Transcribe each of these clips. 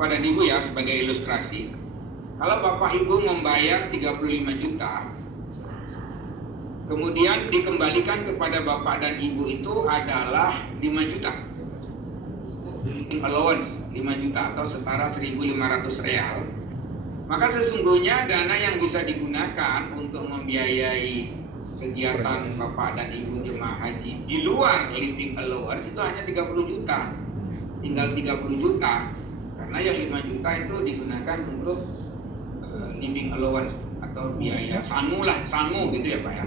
Bapak dan Ibu ya, sebagai ilustrasi. Kalau Bapak Ibu membayar 35 juta, kemudian dikembalikan kepada Bapak dan Ibu itu adalah 5 juta. Allowance 5 juta atau setara 1.500 real. Maka sesungguhnya dana yang bisa digunakan untuk membiayai kegiatan Bapak dan Ibu jemaah haji di luar living allowance itu hanya 30 juta. Tinggal 30 juta. Karena yang 5 juta itu digunakan untuk living allowance atau biaya sangu lah, sangu gitu ya Pak ya.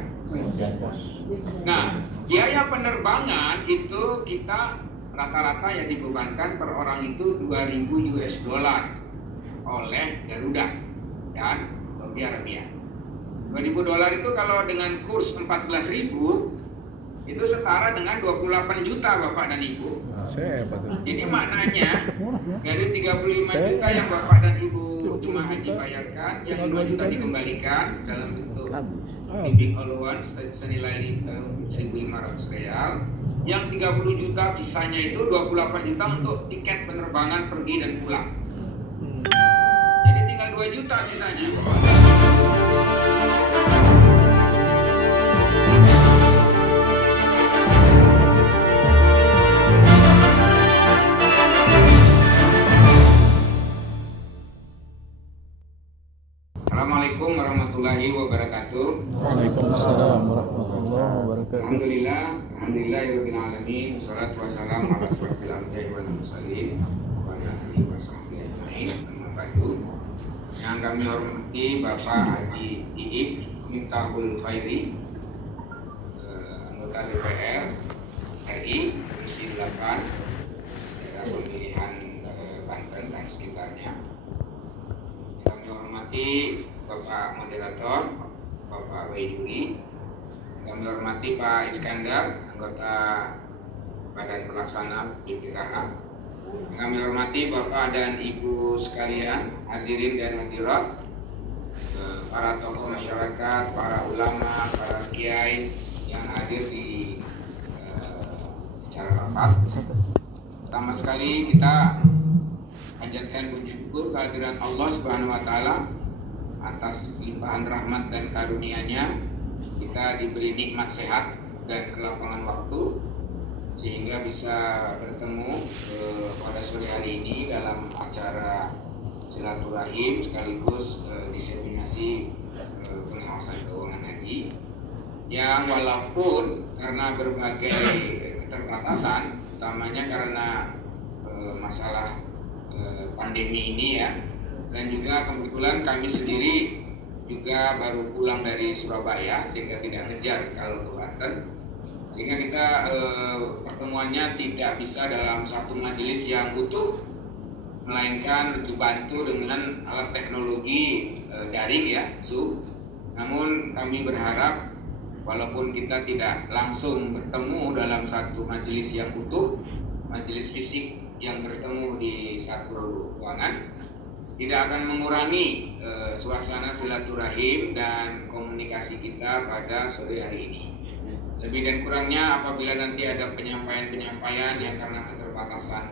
Nah, biaya penerbangan itu kita rata-rata yang dibebankan per orang itu 2.000 US dollar oleh Garuda dan Saudi Arabia. 2.000 dolar itu kalau dengan kurs 14.000 itu setara dengan 28 juta Bapak dan Ibu. Jadi maknanya dari 35 juta yang Bapak dan Ibu jemaah haji bayarkan, yang 5 juta dikembalikan dalam bentuk living allowance senilai 1.500 real. Yang 30 juta sisanya itu 28 juta untuk tiket penerbangan pergi dan pulang. Jadi tinggal 2 juta sisanya. Assalamualaikum warahmatullahi wabarakatuh. Waalaikumsalam warahmatullahi wabarakatuh. Alhamdulillahirabbil alamin. Wassalatu wassalamu ala asyrofil anbiya'i wal mursalin wa ala alihi washabbihi ajmain. Amma ba'du. Yang kami hormati Bapak Haji Iib Miftahul Khairi, anggota DPR RI Komisi 8 daerah pemilihan Banten dan sekitarnya. Kami hormati Bapak Moderator, Bapak Waiduri. Kami hormati Pak Iskandar, anggota Badan Pelaksana BPKH. Kami hormati Bapak dan Ibu sekalian, hadirin dan hadirat, para tokoh masyarakat, para ulama, para kiai yang hadir di acara rapat. Pertama sekali kita panjatkan puji syukur kehadiran Allah Subhanahu wa taala atas limpahan rahmat dan karunia-Nya. Kita diberi nikmat sehat dan kelapangan waktu sehingga bisa bertemu pada sore hari ini dalam acara silaturahim sekaligus diseminasi pengawasan keuangan haji yang walaupun karena berbagai keterbatasan, utamanya karena masalah pandemi ini ya, dan juga kebetulan kami sendiri juga baru pulang dari Surabaya sehingga tidak ngejar kalau ke Banten, sehingga kita pertemuannya tidak bisa dalam satu majelis yang utuh, melainkan dibantu dengan alat teknologi daring ya, Zoom. Namun kami berharap walaupun kita tidak langsung bertemu dalam satu majelis yang utuh, majelis fisik yang bertemu di satu ruangan, tidak akan mengurangi suasana silaturahim dan komunikasi kita pada sore hari ini. Lebih dan kurangnya apabila nanti ada penyampaian-penyampaian yang karena keterbatasan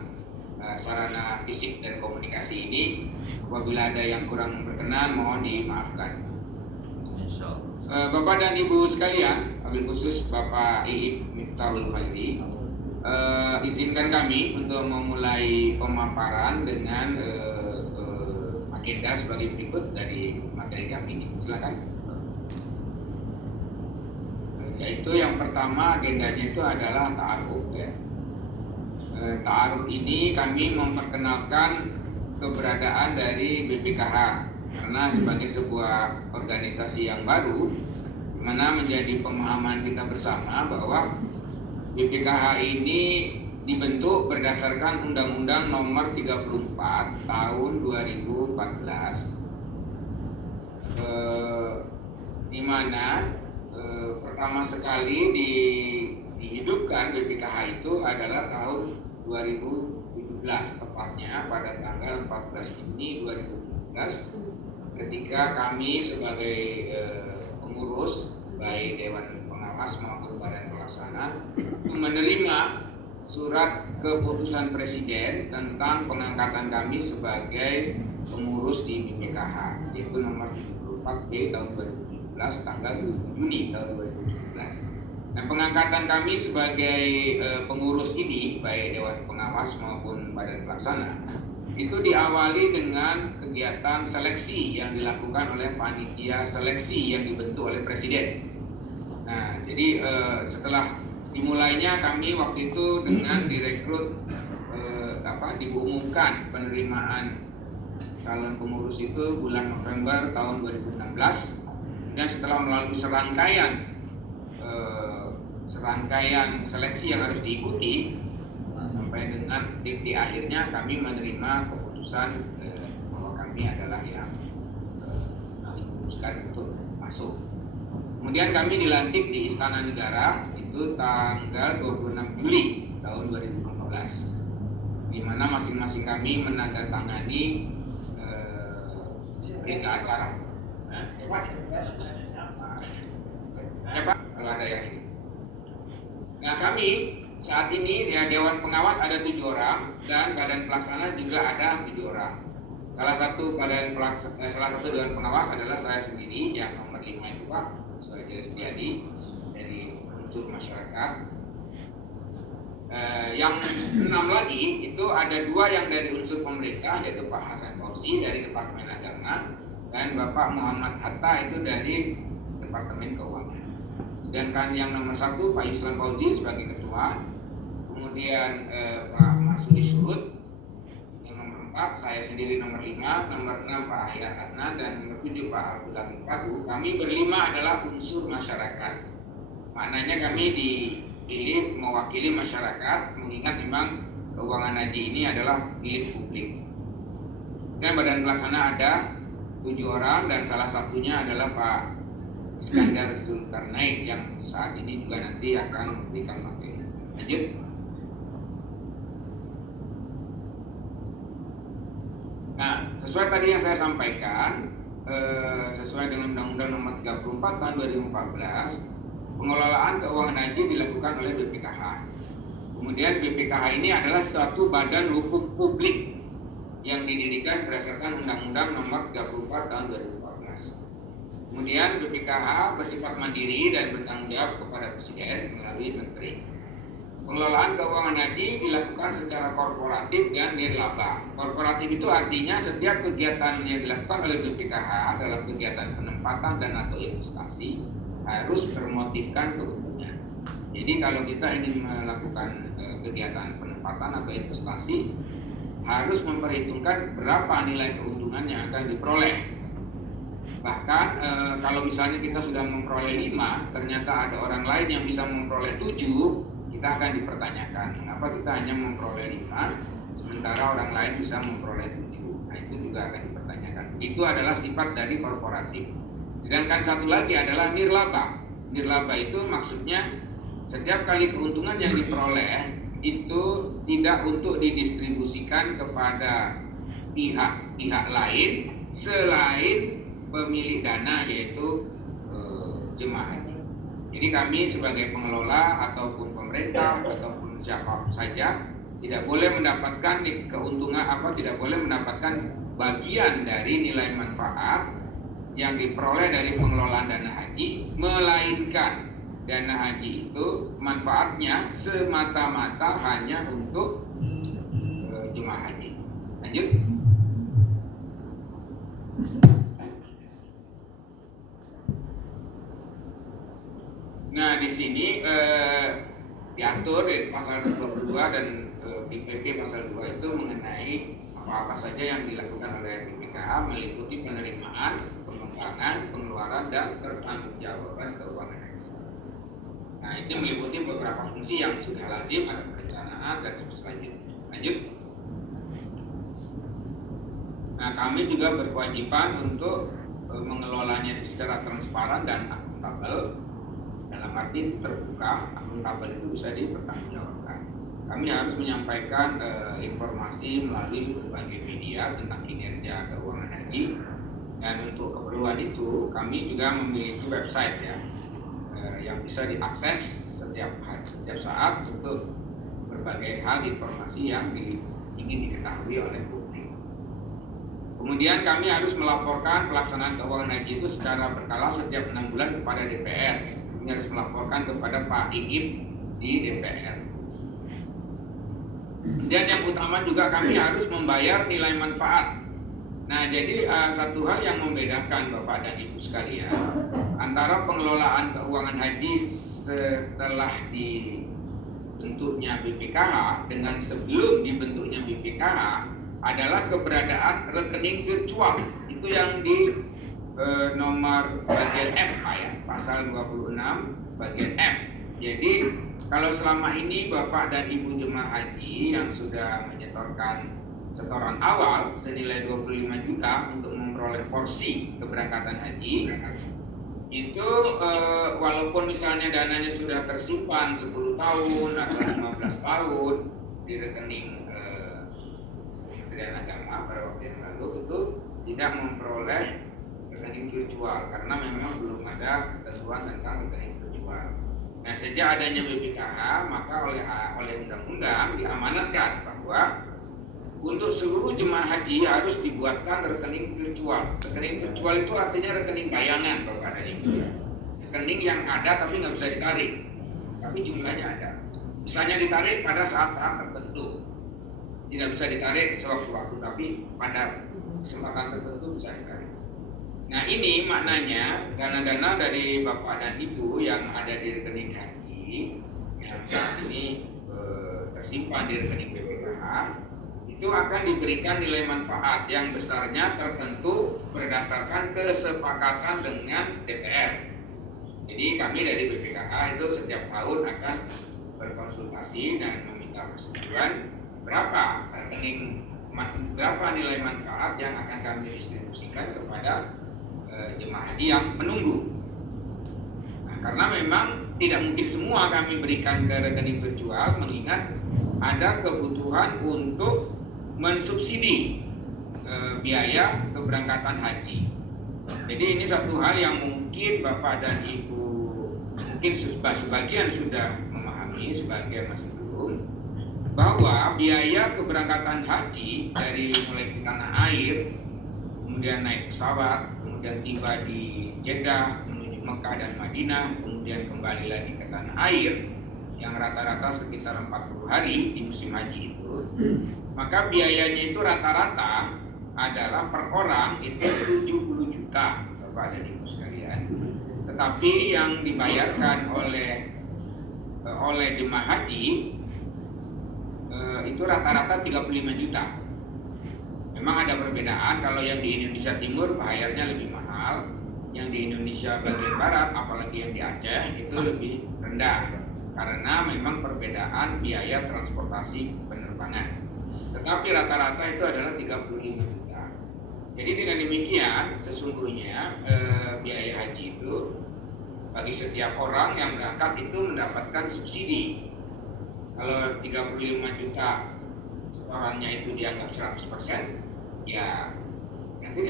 sarana fisik dan komunikasi ini, apabila ada yang kurang berkenan mohon dimaafkan. Bapak dan Ibu sekalian, wabil khusus Bapak Iib Miftahul Khairi, izinkan kami untuk memulai pemaparan dengan agenda sebagai berikut dari materi kami ini. Silakan. Yaitu yang pertama agendanya itu adalah ta'aruf ya. Ta'aruf ini kami memperkenalkan keberadaan dari BPKH karena sebagai sebuah organisasi yang baru, di mana menjadi pemahaman kita bersama bahwa BPKH ini dibentuk berdasarkan Undang-Undang Nomor 34 Tahun 2014, di mana pertama sekali dihidupkan BPKH itu adalah tahun 2017, tepatnya pada tanggal 14 Juni 2017, ketika kami sebagai pengurus baik Dewan Pengawas maupun Badan Pelaksana itu menerima surat keputusan Presiden tentang pengangkatan kami sebagai pengurus di BPKH, yaitu nomor 74B tahun 2017 tanggal 7 Juni tahun 2017. Nah, pengangkatan kami sebagai pengurus ini, baik Dewan Pengawas maupun Badan Pelaksana, itu diawali dengan kegiatan seleksi yang dilakukan oleh panitia seleksi yang dibentuk oleh Presiden. Nah, jadi setelah dimulainya kami waktu itu dengan direkrut diumumkan penerimaan calon pengurus itu bulan November tahun 2016, dan setelah melalui serangkaian seleksi yang harus diikuti sampai dengan di akhirnya kami menerima keputusan bahwa kami adalah yang diputuskan untuk masuk. Kemudian kami dilantik di Istana Negara itu tanggal 26 Juli tahun 2015, di mana masing-masing kami menandatangani berita acara. Pak, kalau ada yang ini. Nah, kami saat ini ya Dewan Pengawas ada 7 orang dan Badan Pelaksana juga ada 7 orang. Salah satu Dewan Pengawas adalah saya sendiri yang nomor 5 itu Pak Suhaili Setiadi dari unsur masyarakat. Yang 6 lagi itu ada 2 yang dari unsur pemerintah, yaitu Pak Hasan Fauzi dari Departemen Agama dan Bapak Muhammad Hatta itu dari Departemen Keuangan. Sedangkan yang nomor 1 Pak Yuslan Fauzi sebagai ketua, kemudian Pak Marsudi Surut, yang nomor 4 saya sendiri nomor 5, nomor 6 Pak Ahyar Adnan, dan nomor 7 Pak Abdul Hamid Paku. Kami berlima adalah unsur masyarakat. Maknanya kami dipilih mewakili masyarakat, mengingat memang keuangan haji ini adalah milik publik. Dan Badan Pelaksana ada 7 orang dan salah satunya adalah Pak Iskandar Zulkarnain yang saat ini juga nanti akan memberikan materi. Lanjut. Nah, sesuai tadi yang saya sampaikan, sesuai dengan Undang-Undang Nomor 34 Tahun 2014, pengelolaan keuangan haji dilakukan oleh BPKH. Kemudian BPKH ini adalah suatu badan hukum publik yang didirikan berdasarkan Undang-Undang Nomor 34 Tahun 2014. Kemudian BPKH bersifat mandiri dan bertanggung jawab kepada Presiden melalui Menteri. Pengelolaan keuangan haji dilakukan secara korporatif dan nirlaba. Korporatif itu artinya setiap kegiatan yang dilakukan oleh BPKH dalam kegiatan penempatan dan atau investasi harus bermotifkan keuntungan. Jadi kalau kita ingin melakukan kegiatan penempatan atau investasi, harus memperhitungkan berapa nilai keuntungan yang akan diperoleh. Bahkan kalau misalnya kita sudah memperoleh 5, ternyata ada orang lain yang bisa memperoleh 7, kita akan dipertanyakan mengapa kita hanya memperoleh 5 sementara orang lain bisa memperoleh 7. Nah, itu juga akan dipertanyakan. Itu adalah sifat dari korporatif. Sedangkan satu lagi adalah nirlaba. Nirlaba itu maksudnya setiap kali keuntungan yang diperoleh itu tidak untuk didistribusikan kepada pihak-pihak lain selain pemilik dana, yaitu jemaah haji. Jadi kami sebagai pengelola ataupun pemerintah ataupun siapa saja tidak boleh mendapatkan keuntungan tidak boleh mendapatkan bagian dari nilai manfaat yang diperoleh dari pengelolaan dana haji, melainkan dana haji itu manfaatnya semata-mata hanya untuk jemaah haji. Lanjut. Nah, di sini diatur di pasal 22 dan PPP pasal 2 itu mengenai apa-apa saja yang dilakukan oleh BPKH meliputi penerimaan, pengembangan, pengeluaran, dan pertanggungjawaban keuangan haji. Nah, ini meliputi beberapa fungsi yang sudah lazim, ada perencanaan dan selanjutnya. Lanjut. Nah, kami juga berkewajiban untuk mengelolanya secara transparan dan akuntabel. Dalam arti terbuka, akuntabel itu bisa dipertanggungjawabkan. Kami harus menyampaikan informasi melalui berbagai media tentang kinerja keuangan haji, dan untuk keperluan itu kami juga memiliki website yang bisa diakses setiap saat untuk berbagai hal informasi yang ingin diketahui oleh publik. Kemudian kami harus melaporkan pelaksanaan keuangan haji itu secara berkala setiap 6 bulan kepada DPR. Kami harus melaporkan kepada Pak Igip di DPR. Dan yang utama juga kami harus membayar nilai manfaat. Nah, jadi satu hal yang membedakan Bapak dan Ibu sekalian antara pengelolaan keuangan haji setelah dibentuknya BPKH dengan sebelum dibentuknya BPKH adalah keberadaan rekening virtual. Itu yang di nomor bagian F, Pak, ya, pasal 26 bagian F. Jadi kalau selama ini Bapak dan Ibu jemaah haji yang sudah menyetorkan setoran awal senilai 25 juta untuk memperoleh porsi keberangkatan haji, itu walaupun misalnya dananya sudah tersimpan 10 tahun atau 15 tahun di rekening Kementerian Agama pada waktu yang lalu, itu tidak memperoleh rekening virtual karena memang belum ada ketentuan tentang rekening virtual. Nah, sejak adanya BPKH, maka oleh undang-undang diamanatkan bahwa untuk seluruh jemaah haji harus dibuatkan rekening virtual. Rekening virtual itu artinya rekening bayangan, Bapak dan Ibu. Rekening yang ada tapi nggak bisa ditarik, tapi jumlahnya ada. Misalnya ditarik pada saat-saat tertentu, tidak bisa ditarik sewaktu-waktu, tapi pada kesempatan tertentu bisa ditarik. Nah, ini maknanya dana-dana dari Bapak dan Ibu yang ada di rekening haji yang saat ini tersimpan di rekening BPKH itu akan diberikan nilai manfaat yang besarnya tertentu berdasarkan kesepakatan dengan DPR. Jadi kami dari BPKH itu setiap tahun akan berkonsultasi dan meminta persetujuan berapa nilai manfaat yang akan kami distribusikan kepada jemaah haji yang menunggu. Nah, karena memang tidak mungkin semua kami berikan ke rekening virtual, mengingat ada kebutuhan untuk mensubsidi biaya keberangkatan haji. Jadi ini satu hal yang mungkin Bapak dan Ibu mungkin sebagian sudah memahami, sebagian masih belum, bahwa biaya keberangkatan haji dari mulai di tanah air, kemudian naik pesawat, kemudian tiba di Jeddah menuju Mekah dan Madinah, kemudian kembali lagi ke tanah air yang rata-rata sekitar 40 hari di musim haji itu, maka biayanya itu rata-rata adalah per orang itu 70 juta Bapak dan Ibu sekalian. Tetapi yang dibayarkan oleh jemaah haji itu rata-rata 35 juta. Memang ada perbedaan, kalau yang di Indonesia Timur bayarnya lebih mahal, yang di Indonesia bagian barat apalagi yang di Aceh itu lebih rendah karena memang perbedaan biaya transportasi penerbangan. Tetapi rata-rata itu adalah 35 juta. Jadi dengan demikian sesungguhnya biaya haji itu bagi setiap orang yang berangkat itu mendapatkan subsidi. Kalau 35 juta setorannya itu dianggap 100%, ya nanti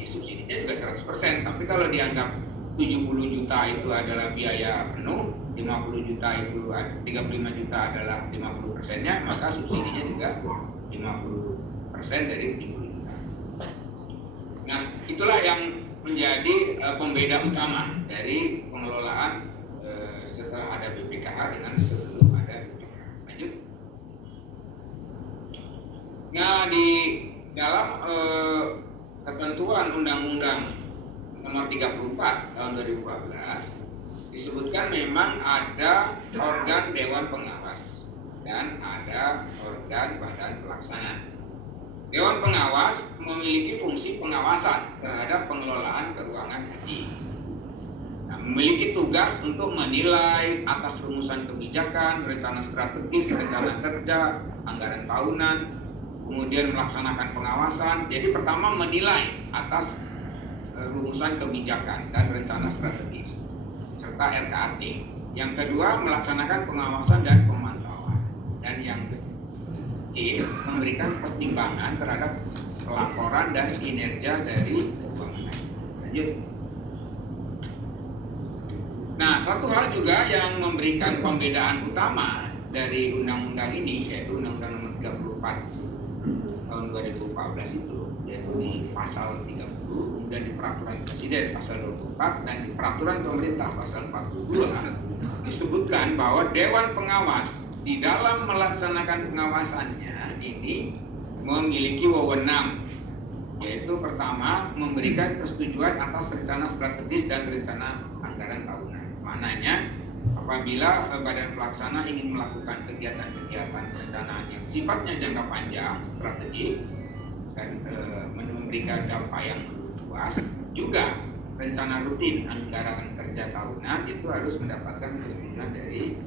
disubsidinya juga 100%. Tapi kalau dianggap 70 juta itu adalah biaya penuh, 50 juta itu 35 juta adalah 50%-nya, maka subsidinya juga 50% dari 70 juta. Nah, itulah yang menjadi pembeda utama dari pengelolaan setelah ada BPKH dengan sebelum ada BPKH. Lanjut. Nah, di dalam ketentuan Undang-Undang Nomor 34 tahun 2014 disebutkan memang ada organ Dewan Pengawas dan ada organ Badan Pelaksana. Dewan Pengawas memiliki fungsi pengawasan terhadap pengelolaan keuangan haji. Nah, memiliki tugas untuk menilai atas rumusan kebijakan, rencana strategis, rencana kerja, anggaran tahunan, kemudian melaksanakan pengawasan. Jadi pertama menilai atas rumusan kebijakan dan rencana strategis serta RKAT. Yang kedua melaksanakan pengawasan dan pemantauan. Dan yang ketiga memberikan pertimbangan terhadap pelaporan dan kinerja dari keuangan. Lanjut. Nah, satu hal juga yang memberikan pembedaan utama dari undang-undang ini, yaitu Undang-Undang Nomor 34 tahun 2014 itu, yaitu di pasal 30 dan di Peraturan Presiden pasal 24 dan di Peraturan Pemerintah pasal 42 disebutkan bahwa Dewan Pengawas di dalam melaksanakan pengawasannya ini memiliki wewenang, yaitu pertama memberikan persetujuan atas rencana strategis dan rencana anggaran tahunan. Maknanya apabila badan pelaksana ingin melakukan kegiatan-kegiatan perencanaan yang sifatnya jangka panjang, strategis dan memberikan dampak yang luas, juga rencana rutin anggaran kerja tahunan itu harus mendapatkan persetujuan dari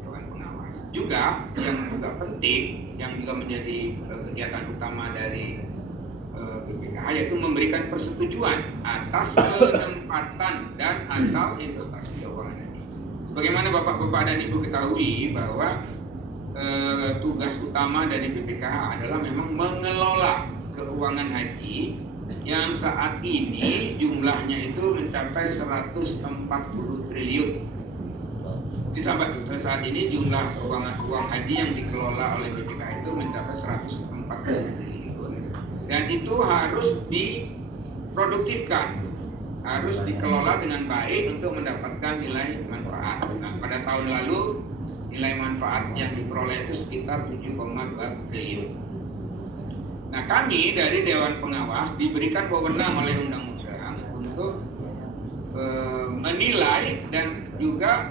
Dewan Pengawas. Juga yang juga penting, yang juga menjadi kegiatan utama dari BPKH, yaitu memberikan persetujuan atas penempatan dan atau investasi keuangan haji. Sebagaimana Bapak-bapak dan Ibu ketahui bahwa tugas utama dari BPKH adalah memang mengelola keuangan haji yang saat ini jumlahnya itu mencapai 140 triliun. Di saat ini jumlah uang haji yang dikelola oleh BPKH itu mencapai 140 triliun, dan itu harus diproduktifkan, harus dikelola dengan baik untuk mendapatkan nilai manfaat. Nah, pada tahun lalu nilai manfaat yang diperoleh itu sekitar 7,2 triliun. Nah, kami dari Dewan Pengawas diberikan wewenang oleh undang-undang untuk menilai dan juga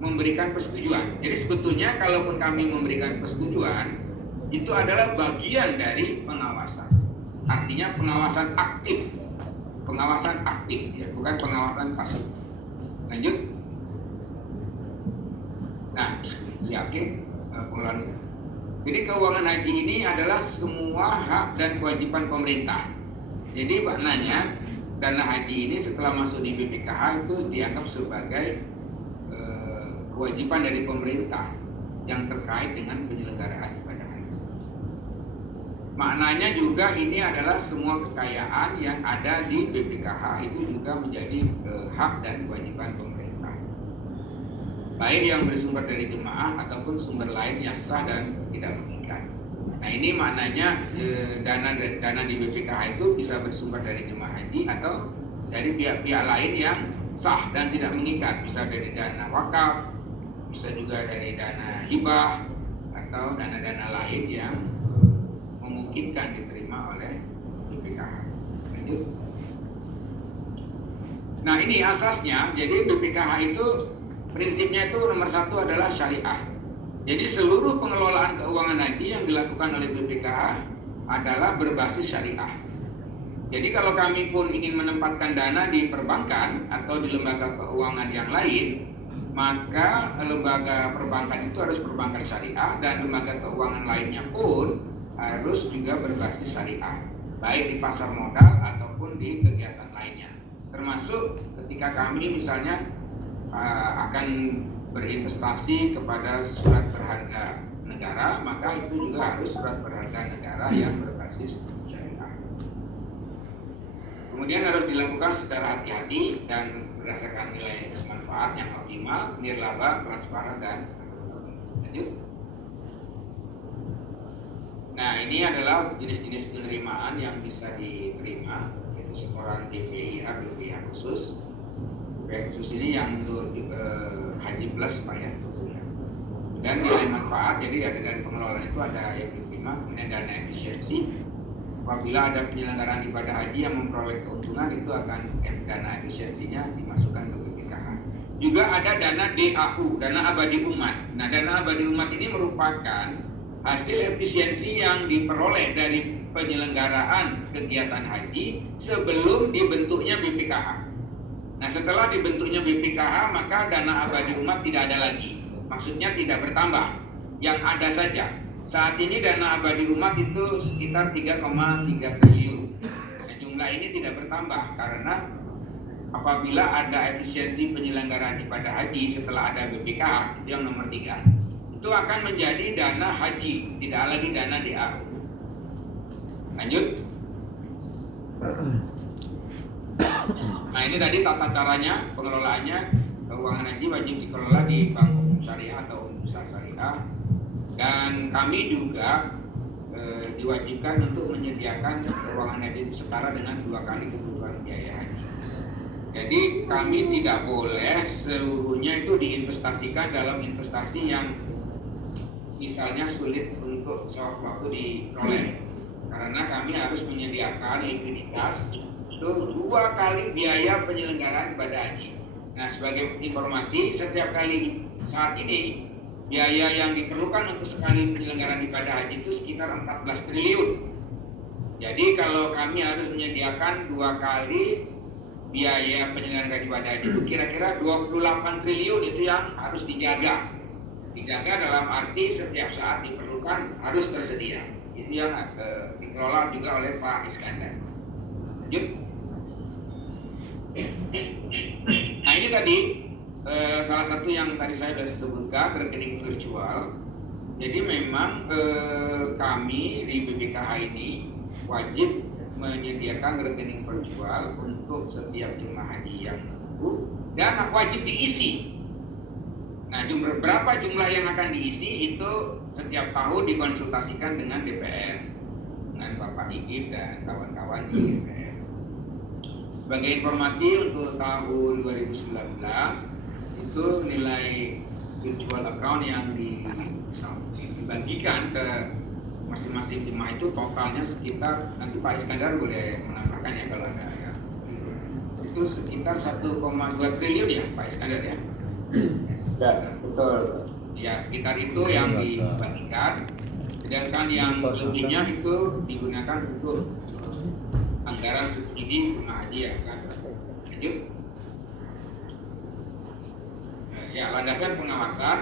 memberikan persetujuan. Jadi sebetulnya kalaupun kami memberikan persetujuan, itu adalah bagian dari pengawasan. Artinya pengawasan aktif ya, bukan pengawasan pasif. Lanjut. Nah, ya oke, pengelolaan. Jadi keuangan haji ini adalah semua hak dan kewajiban pemerintah. Jadi maknanya dana haji ini setelah masuk di BPKH itu dianggap sebagai kewajiban dari pemerintah yang terkait dengan penyelenggaraan ibadah haji. Maknanya juga ini adalah semua kekayaan yang ada di BPKH itu juga menjadi hak dan kewajiban pemerintah, baik yang bersumber dari jemaah ataupun sumber lain yang sah dan tidak mengikat. Nah, ini maknanya dana di BPKH itu bisa bersumber dari jemaah haji atau dari pihak-pihak lain yang sah dan tidak mengikat, bisa dari dana wakaf, bisa juga dari dana hibah atau dana-dana lain yang memungkinkan diterima oleh BPKH. Lanjut. Nah, ini asasnya. Jadi BPKH itu prinsipnya itu nomor satu adalah syariah. Jadi seluruh pengelolaan keuangan haji yang dilakukan oleh BPKH adalah berbasis syariah. Jadi kalau kami pun ingin menempatkan dana di perbankan atau di lembaga keuangan yang lain, maka lembaga perbankan itu harus perbankan syariah dan lembaga keuangan lainnya pun harus juga berbasis syariah, baik di pasar modal ataupun di kegiatan lainnya. Termasuk ketika kami misalnya akan berinvestasi kepada surat berharga negara, maka itu juga harus surat berharga negara yang berbasis syariah. Kemudian harus dilakukan secara hati-hati dan berdasarkan nilai manfaat yang optimal, nirlaba, transparan, dan lanjut. Nah, ini adalah jenis-jenis penerimaan yang bisa diterima, yaitu setoran DPIH, BPIH khusus. BPIH khusus ini yang untuk haji plus Pak ya. Dan nilai manfaat, jadi ada dari pengelolaan itu ada yang diterima, kemudian dana efisiensi. Apabila ada penyelenggaraan ibadah haji yang memperoleh keuntungan, itu akan dana efisiensinya dimasukkan ke BPKH. Juga ada dana DAU, dana abadi umat. Nah, dana abadi umat ini merupakan hasil efisiensi yang diperoleh dari penyelenggaraan kegiatan haji sebelum dibentuknya BPKH. Nah, setelah dibentuknya BPKH, maka dana abadi umat tidak ada lagi. Maksudnya tidak bertambah, yang ada saja. Saat ini dana abadi umat itu sekitar 3,3 triliun. Nah, jumlah ini tidak bertambah karena apabila ada efisiensi penyelenggaraan ibadah haji setelah ada BPKH, itu yang nomor 3, itu akan menjadi dana haji, tidak lagi dana DAU. Lanjut. Nah, ini tadi tata caranya pengelolaannya. Keuangan haji wajib dikelola di bank syariah atau usaha syariah. Dan kami juga diwajibkan untuk menyediakan keuangan haji itu setara dengan 2 kali kebutuhan biaya haji. Jadi kami tidak boleh seluruhnya itu diinvestasikan dalam investasi yang misalnya sulit untuk sewaktu-waktu diperoleh. Karena kami harus menyediakan likuiditas itu 2 kali biaya penyelenggaraan ibadah haji. Nah, sebagai informasi, setiap kali saat ini biaya yang diperlukan untuk sekali penyelenggaraan ibadah haji itu sekitar 14 triliun. Jadi kalau kami harus menyediakan 2 kali biaya penyelenggaraan ibadah haji itu kira-kira 28 triliun itu yang harus dijaga. Dijaga dalam arti setiap saat diperlukan harus tersedia. Itu yang dikelola juga oleh Pak Iskandar. Lanjut. Nah, ini tadi salah satu yang tadi saya sudah sebutkan, rekening virtual. Jadi memang kami di BPKH ini wajib menyediakan rekening virtual untuk setiap jemaah haji yang mampu dan wajib diisi. Nah, berapa jumlah yang akan diisi itu setiap tahun dikonsultasikan dengan DPR, dengan Bapak Igib dan kawan-kawan di DPR. Sebagai informasi untuk tahun 2019 itu nilai virtual account yang dibagikan ke masing-masing jemaah itu totalnya sekitar, nanti Pak Iskandar boleh menambahkan ya kalau ada ya, itu sekitar 1,2 triliun ya Pak Iskandar ya. Ya, betul. Ya, sekitar itu yang dibagikan. Sedangkan yang selebihnya itu digunakan untuk anggaran subsidi jemaah haji ya kan. Lanjut. Ya, landasan pengawasan.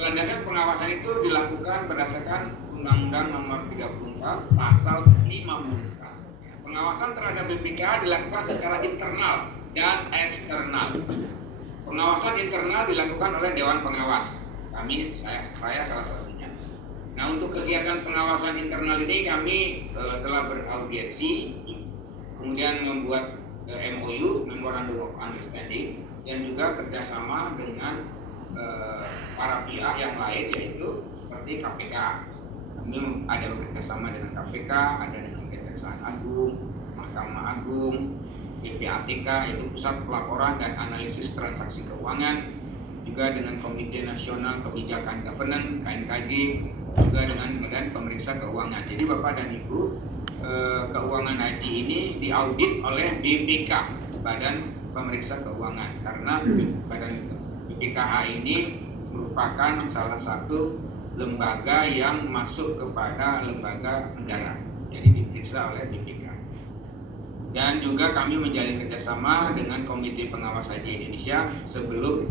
Landasan pengawasan itu dilakukan berdasarkan Undang-Undang Nomor 34 Pasal 54. Pengawasan terhadap BPKH dilakukan secara internal dan eksternal. Pengawasan internal dilakukan oleh Dewan Pengawas. Saya salah satunya. Nah, untuk kegiatan pengawasan internal ini kami telah beraudiensi, kemudian membuat MOU, Memorandum of Understanding, dan juga kerjasama dengan para pihak yang lain, yaitu seperti KPK. Kami ada kerjasama dengan KPK, ada dengan Kejaksaan Agung, Mahkamah Agung, PPATK yaitu Pusat Pelaporan dan Analisis Transaksi Keuangan, juga dengan Komite Nasional Kebijakan Governance (KNKG), juga dengan Badan Pemeriksa Keuangan. Jadi Bapak dan Ibu, keuangan haji ini diaudit oleh BPK, Badan Pemeriksa Keuangan, karena Badan BPKH ini merupakan salah satu lembaga yang masuk kepada lembaga negara, jadi diperiksa oleh BPK. Dan juga kami menjalin kerjasama dengan Komite Pengawas Haji Indonesia sebelum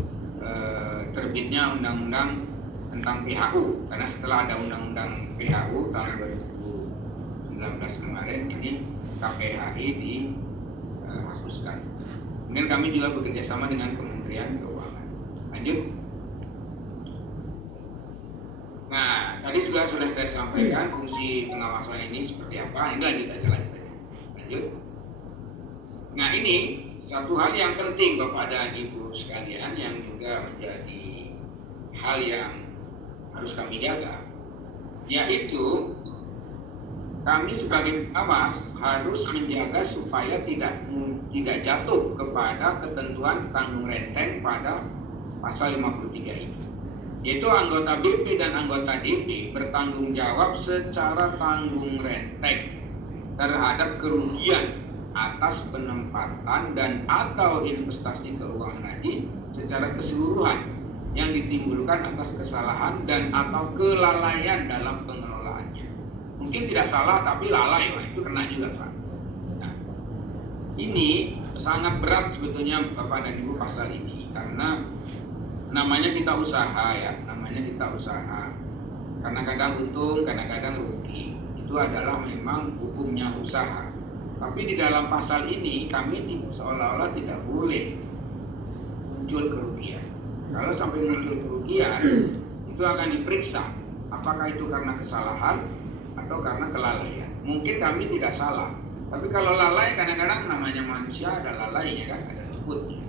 terbitnya undang-undang tentang PHU, karena setelah ada undang-undang PHU tahun 2019 kemarin, ini KPHI dihapuskan. Kemudian kami juga bekerjasama dengan Kementerian Keuangan. Lanjut. Nah, tadi juga sudah saya sampaikan fungsi pengawasan ini seperti apa. Ini lanjut aja. Lanjut. Nah, ini satu hal yang penting Bapak dan Ibu sekalian, yang juga menjadi hal yang harus kami jaga, yaitu kami sebagai pengawas harus menjaga supaya tidak jatuh kepada ketentuan tanggung renteng pada pasal 53 ini, yaitu anggota BP dan anggota DP bertanggung jawab secara tanggung renteng terhadap kerugian atas penempatan dan atau investasi keuangan haji secara keseluruhan yang ditimbulkan atas kesalahan dan atau kelalaian dalam pengelolaannya. Mungkin tidak salah tapi lalai, itu kena juga Pak. Nah, ini sangat berat sebetulnya Bapak dan Ibu pasal ini, karena namanya kita usaha ya, namanya kita usaha. Kadang-kadang untung, kadang-kadang rugi. Itu adalah memang hukumnya usaha. Tapi di dalam pasal ini kami seolah-olah tidak boleh muncul kerugian. Kalau sampai muncul kerugian, itu akan diperiksa apakah itu karena kesalahan atau karena kelalaian. Mungkin kami tidak salah, tapi kalau lalai kadang-kadang namanya manusia ada lalai ya kan, ada luputnya.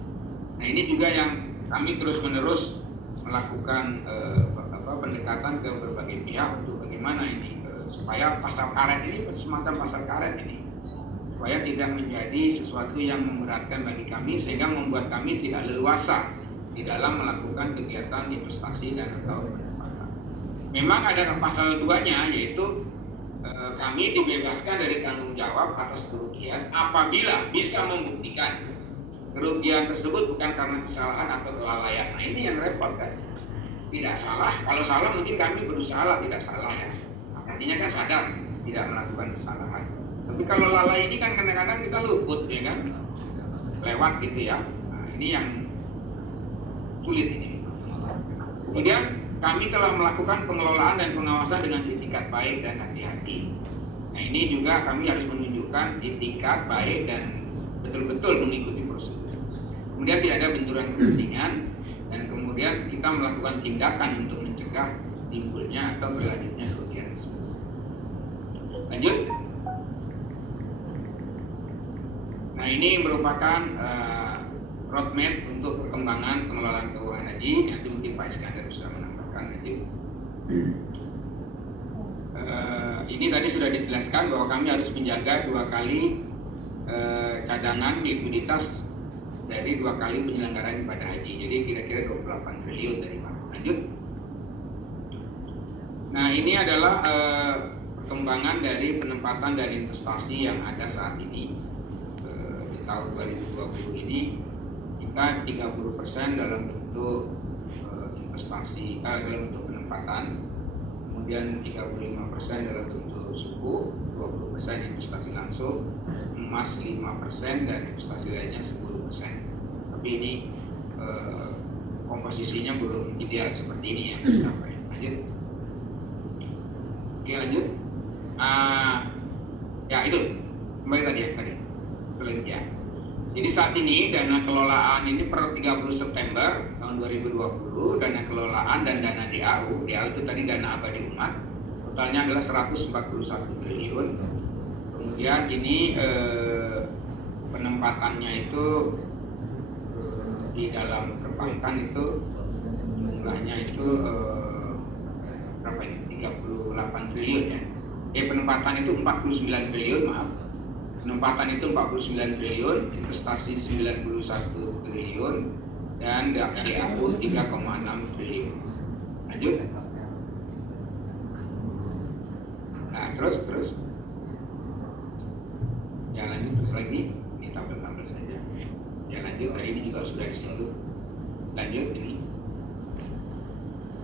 Nah, ini juga yang kami terus-menerus melakukan pendekatan ke berbagai pihak untuk bagaimana ini supaya pasal karet ini semacam pasal karet ini supaya tidak menjadi sesuatu yang memberatkan bagi kami sehingga membuat kami tidak leluasa di dalam melakukan kegiatan investasi dan atau penempatan. Memang ada pasal 2-nya yaitu kami dibebaskan dari tanggung jawab atas kerugian apabila bisa membuktikan kerugian tersebut bukan karena kesalahan atau kelalaian. Nah ini yang repot kan. Tidak salah, kalau salah mungkin kami berusaha tidak salah ya. Artinya kan sadar tidak melakukan kesalahan. Tapi kalau lalai ini kan kadang-kadang kita luput ya kan, lewat gitu ya. Nah ini yang sulit ini. Kemudian kami telah melakukan pengelolaan dan pengawasan dengan itikat baik dan hati-hati. Nah ini juga kami harus menunjukkan itikat baik dan betul-betul mengikuti prosedur. Kemudian tidak ada benturan kepentingan dan kemudian kita melakukan tindakan untuk mencegah timbulnya atau berlanjutnya kerugian tersebut. Lanjut. Nah ini merupakan roadmap untuk perkembangan pengelolaan keuangan haji. Nanti mungkin Pak Iskandar bisa menambahkan lanjut. Ini tadi sudah dijelaskan bahwa kami harus menjaga 2 kali cadangan likuiditas dari 2 kali penyelenggaraan ibadah haji. Jadi kira-kira 28 triliun dari mana? Lanjut. Nah ini adalah perkembangan dari penempatan dan investasi yang ada saat ini. Di tahun 2020 ini kita 30% dalam bentuk investasi, dalam bentuk penempatan, kemudian 35% dalam bentuk suku, 20% investasi langsung, emas 5% dan investasi lainnya 10%. Tapi ini komposisinya belum ideal seperti ini yang dicapai. Lanjut. Oke lanjut. Ya itu kembali tadi ya. Jadi saat ini dana kelolaan ini per 30 September tahun 2020 dana kelolaan dan dana DAU itu tadi dana abadi umat totalnya adalah 141 triliun. Kemudian ini penempatannya itu di dalam perbankan itu jumlahnya itu berapa ini? 38 triliun ya. Penempatan itu 49 triliun maaf. Penempatan itu 49 triliun, investasi 91 triliun, dan DAU 3,6 triliun. Lanjut. Nah, terus. Ya lanjut terus lagi. Ini tabel-tabel saja. Ya lanjut. Hari ini juga sudah disinggung. Lanjut ini.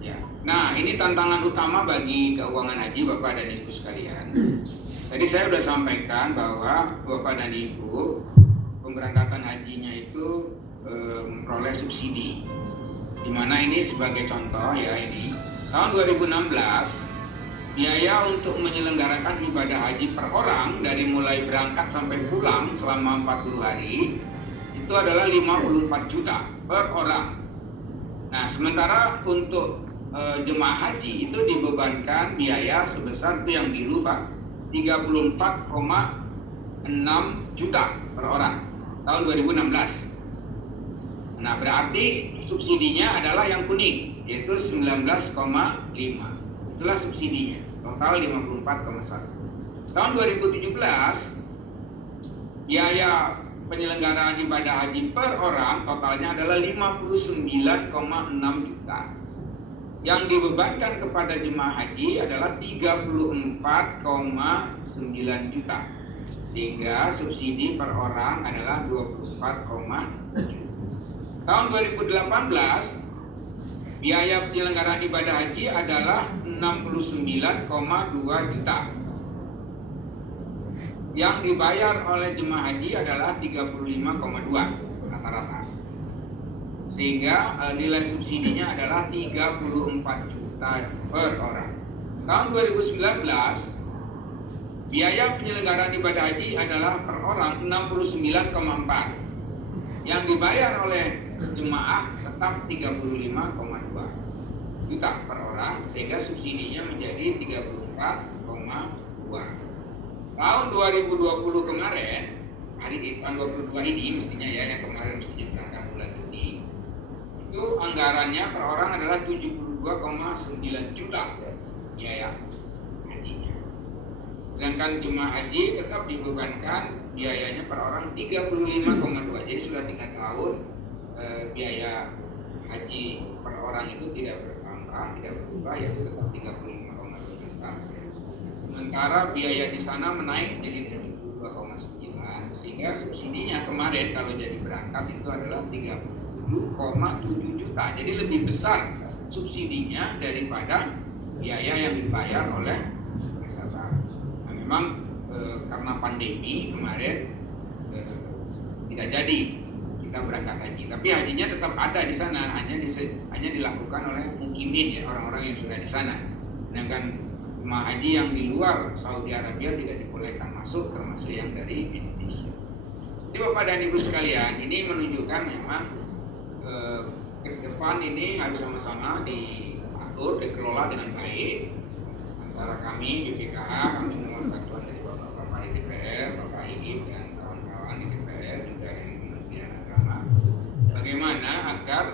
Ya. Nah, ini tantangan utama bagi keuangan haji Bapak dan Ibu sekalian. Tadi saya sudah sampaikan bahwa Bapak dan Ibu pemberangkatan hajinya itu memperoleh subsidi. Di mana ini sebagai contoh ya ini tahun 2016 biaya untuk menyelenggarakan ibadah haji per orang dari mulai berangkat sampai pulang selama 40 hari itu adalah 54 juta per orang. Nah, sementara untuk jemaah haji itu dibebankan biaya sebesar itu yang biru Pak 34,6 juta per orang tahun 2016. Nah berarti subsidinya adalah yang kuning yaitu 19,5. Itulah subsidinya total 54,1. Tahun 2017 biaya penyelenggaraan ibadah haji per orang totalnya adalah 59,6 juta. Yang dibebankan kepada jemaah haji adalah 34,9 juta. Sehingga subsidi per orang adalah 24,7. Tahun 2018 biaya penyelenggaraan ibadah haji adalah 69,2 juta. Yang dibayar oleh jemaah haji adalah 35,2 rata-rata. Sehingga nilai subsidinya adalah 34 juta per orang. Tahun 2019 biaya penyelenggaraan ibadah haji adalah per orang 69,4. Yang dibayar oleh jemaah tetap 35,2 juta per orang sehingga subsidinya menjadi 34,2. Tahun 2020 kemarin, hari tahun 22 ini mestinya ya yang kemarin mestinya berangkat bulan Juni. Itu itu anggarannya per orang adalah 72,9 juta biaya hajinya. Sedangkan jemaah haji tetap dibebankan biayanya per orang 35,2. Jadi sudah 3 tahun biaya haji per orang itu tidak bertambah, tidak berubah, yaitu tetap 35,2 juta. Sementara biaya di sana menaik jadi 72,9, sehingga subsidinya kemarin kalau jadi berangkat itu adalah 37,7 juta. Jadi lebih besar subsidinya daripada biaya yang dibayar oleh peserta. Nah, memang karena pandemi kemarin tidak jadi kita berangkat haji, tapi hajinya tetap ada di sana, hanya dilakukan oleh mukimin, ya, orang-orang yang sudah di sana. Sedangkan jemaah haji yang di luar Saudi Arabia tidak dibolehkan masuk, termasuk yang dari Indonesia. Jadi Bapak dan Ibu sekalian, ini menunjukkan memang ke depan ini harus sama-sama diatur, dikelola dengan baik antara kami BPKH, kami mohon bantuan dari Bapak-Bapak di DPR, Bapak Igib dan kawan-kawan di DPR juga yang Kementerian Agama. Bagaimana agar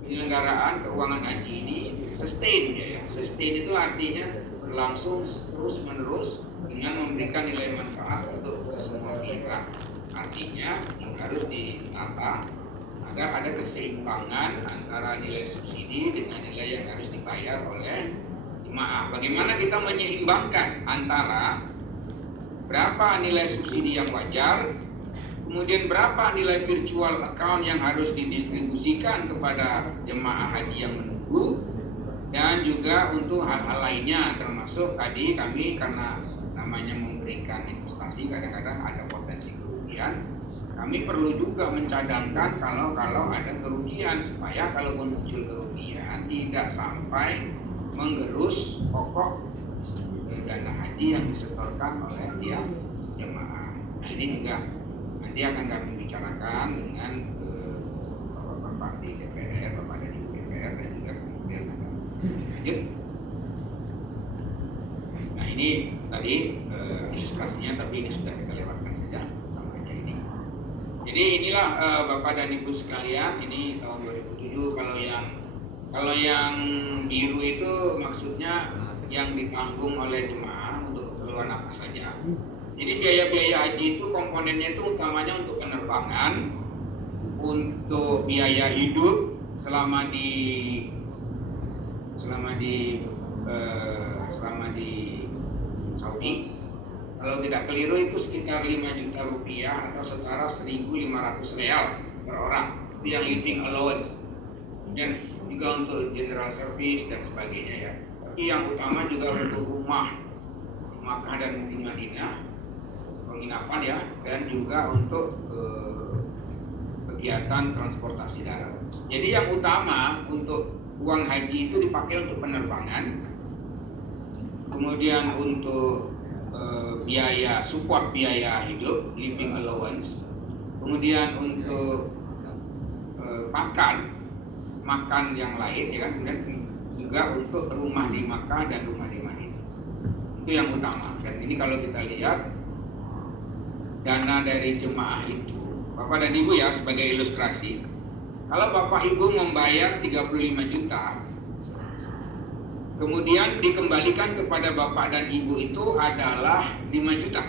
penyelenggaraan keuangan haji ini sustain, ya. Sustain itu artinya berlangsung terus-menerus dengan memberikan nilai manfaat untuk semua pihak. Artinya harus ditata agar ada keseimbangan antara nilai subsidi dengan nilai yang harus dibayar oleh jemaah. Bagaimana kita menyeimbangkan antara berapa nilai subsidi yang wajar, kemudian berapa nilai virtual account yang harus didistribusikan kepada jemaah haji yang menunggu, dan juga untuk hal-hal lainnya, termasuk tadi kami karena namanya memberikan investasi kadang-kadang ada potensi kerugian. Kami perlu juga mencadangkan kalau ada kerugian, supaya kalaupun muncul kerugian tidak sampai menggerus pokok dana haji yang disetorkan oleh tiap jemaah. Nah, ini juga nanti akan kami bicarakan dengan Bapak di DPR, Bapak dari DPR dan juga Kementerian Agama. Lanjut. Nah, ini tadi ilustrasinya, tapi ini sudah kita lewatkan saja sampai ke ini. Jadi inilah Bapak dan Ibu sekalian, ini tahun 2007. Kalau yang biru itu maksudnya yang ditanggung oleh jemaah untuk keperluan apa saja. Jadi biaya-biaya haji itu komponennya itu utamanya untuk penerbangan, untuk biaya hidup selama di Saudi. Kalau tidak keliru itu sekitar 5 juta rupiah atau setara 1.500 real per orang. Itu yang living allowance. Dan juga untuk general service dan sebagainya, ya. Tapi yang utama juga untuk rumah Makkah dan di Madinah, penginapan, ya, dan juga untuk kegiatan transportasi darat. Jadi yang utama untuk uang haji itu dipakai untuk penerbangan, kemudian untuk biaya support biaya hidup, living allowance, kemudian untuk makan yang lain, ya kan, kemudian juga untuk rumah di Makkah dan rumah di Madinah. Itu yang utama. Dan ini kalau kita lihat dana dari jemaah itu, Bapak dan Ibu, ya, sebagai ilustrasi, kalau Bapak Ibu membayar 35 juta, kemudian dikembalikan kepada Bapak dan Ibu itu adalah 5 juta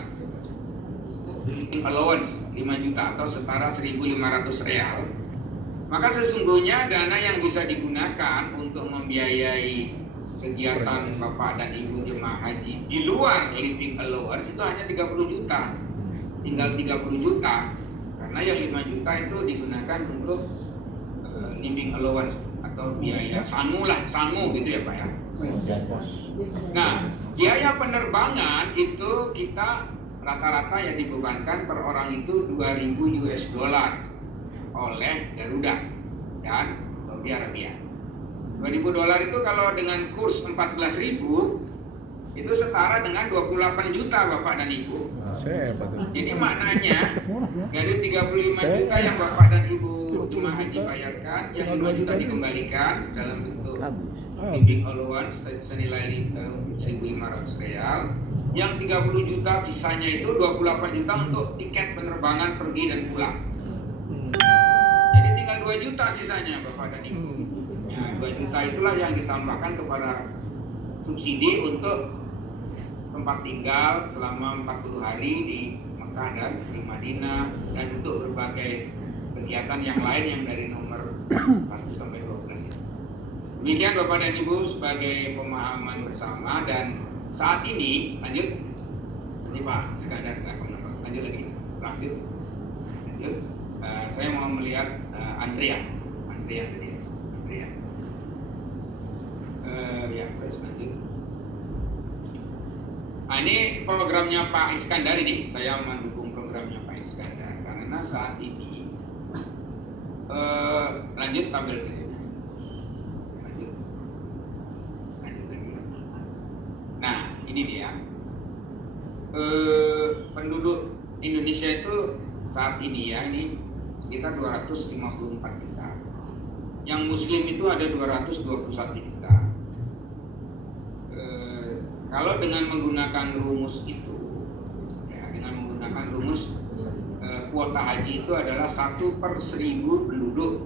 allowance, 5 juta atau setara 1.500 real, maka sesungguhnya dana yang bisa digunakan untuk membiayai kegiatan Bapak dan Ibu jemaah haji di luar living allowance itu hanya 30 juta. Tinggal 30 juta, karena yang 5 juta itu digunakan untuk living allowance atau biaya sangu gitu, ya, Pak, ya. Nah, biaya penerbangan itu kita rata-rata yang dibebankan per orang itu 2.000 US dollar oleh Garuda dan Saudi Arabia. 2.000 dolar itu kalau dengan kurs 14.000 itu setara dengan 28 juta Bapak dan Ibu. Jadi maknanya dari 35 juta yang Bapak dan Ibu jemaah haji bayarkan, yang 5 juta dikembalikan dalam bentuk living allowance senilai 1.500 real, yang 30 juta sisanya itu 28 juta untuk tiket penerbangan pergi dan pulang. Jadi tinggal 2 juta sisanya Bapak dan Ibu. Ya, 2 juta itulah yang ditambahkan kepada subsidi untuk tempat tinggal selama 40 hari di Mekah dan di Madinah, dan untuk berbagai kegiatan yang lain yang dari nomor 1 sampai 12 itu. Demikian Bapak dan Ibu sebagai pemahaman bersama. Dan saat ini lanjut nanti Pak Iskandar lanjut lagi lanjut. Saya mau melihat Andrea tadi. Ya, terus lanjut. Nah, ini programnya Pak Iskandar ini. Saya mendukung programnya Pak Iskandar karena saat ini lanjut tampil dulu. Lanjut lagi. Nah, ini dia. Penduduk Indonesia itu saat ini ya, ini sekitar 254 juta. Yang Muslim itu ada 221 juta. Kalau dengan menggunakan rumus itu, ya, dengan menggunakan rumus kuota haji itu adalah 1/1000 penduduk.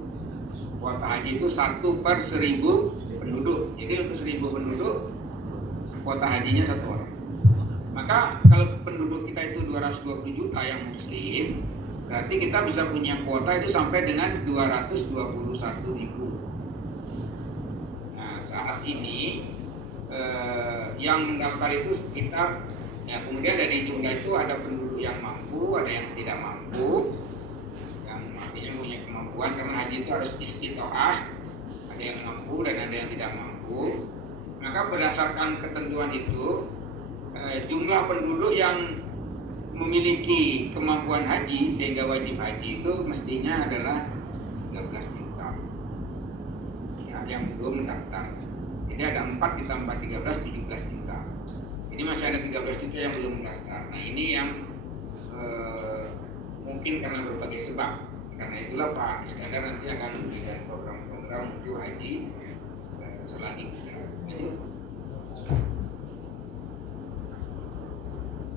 Kuota haji itu 1/1000 penduduk. Jadi untuk 1000 penduduk, kuota hajinya 1 orang. Maka kalau penduduk kita itu 220 juta yang Muslim, berarti kita bisa punya kuota itu sampai dengan 221.000. Nah, saat ini yang mendaftar itu sekitar, ya, kemudian dari jumlah itu ada penduduk yang mampu, ada yang tidak mampu, yang artinya punya kemampuan, karena haji itu harus istitoah, ada yang mampu dan ada yang tidak mampu. Maka berdasarkan ketentuan itu, jumlah penduduk yang memiliki kemampuan haji sehingga wajib haji itu mestinya adalah 13 juta ya, yang belum mendaftar. Jadi ada 4 ditambah 13, 17 juta. Ini masih ada 13 juta yang belum mendaftar. Nah, ini yang mungkin karena berbagai sebab. Karena itulah Pak Iskandar nanti akan memberikan program-program untuk haji selanjutnya.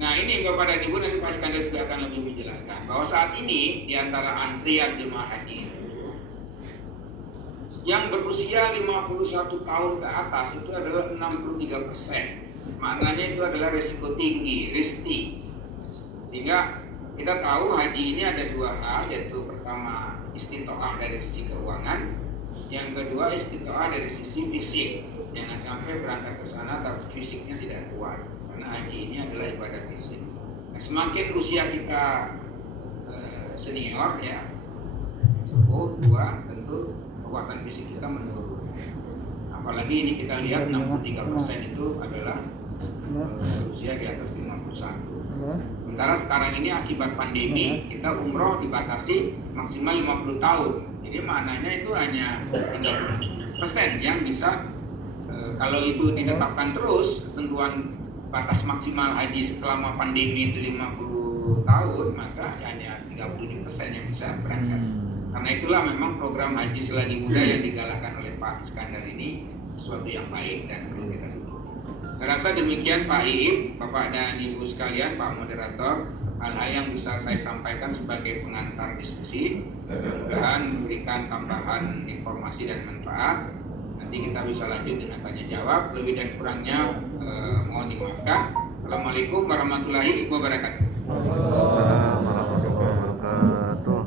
Nah, ini Bapak dan Ibu, nanti Pak Iskandar juga akan lebih menjelaskan bahwa saat ini di antara antrian jemaah haji yang berusia 51 tahun ke atas itu adalah 63%. Maknanya itu adalah risiko tinggi, risti. Sehingga kita tahu haji ini ada 2 hal, yaitu pertama istitoah dari sisi keuangan, yang kedua istitoah dari sisi fisik. Jangan sampai berangkat ke sana tapi fisiknya tidak kuat, karena haji ini adalah ibadah fisik. Nah, semakin usia kita senior ya, sepuh, tua, tentu kekuatan fisik kita menurun. Apalagi ini kita lihat 63% itu adalah usia di atas 51. Sementara sekarang ini akibat pandemi kita umroh dibatasi maksimal 50 tahun. Jadi maknanya itu hanya 30% yang bisa, kalau itu ditetapkan terus ketentuan batas maksimal haji selama pandemi itu 50 tahun, maka hanya 37% yang bisa berangkat. Karena itulah memang program haji selagi muda yang digalakkan oleh Pak Iskandar ini sesuatu yang baik dan perlu kita dukung. Saya rasa demikian Pak Iib, Bapak dan Ibu sekalian, Pak Moderator, hal-hal yang bisa saya sampaikan sebagai pengantar diskusi. Mudah-mudahan memberikan tambahan informasi dan manfaat. Nanti kita bisa lanjut dengan tanya jawab. Lebih dan kurangnya mohon dimaafkan. Assalamualaikum warahmatullahi wabarakatuh. Waalaikumsalam warahmatullahi wabarakatuh.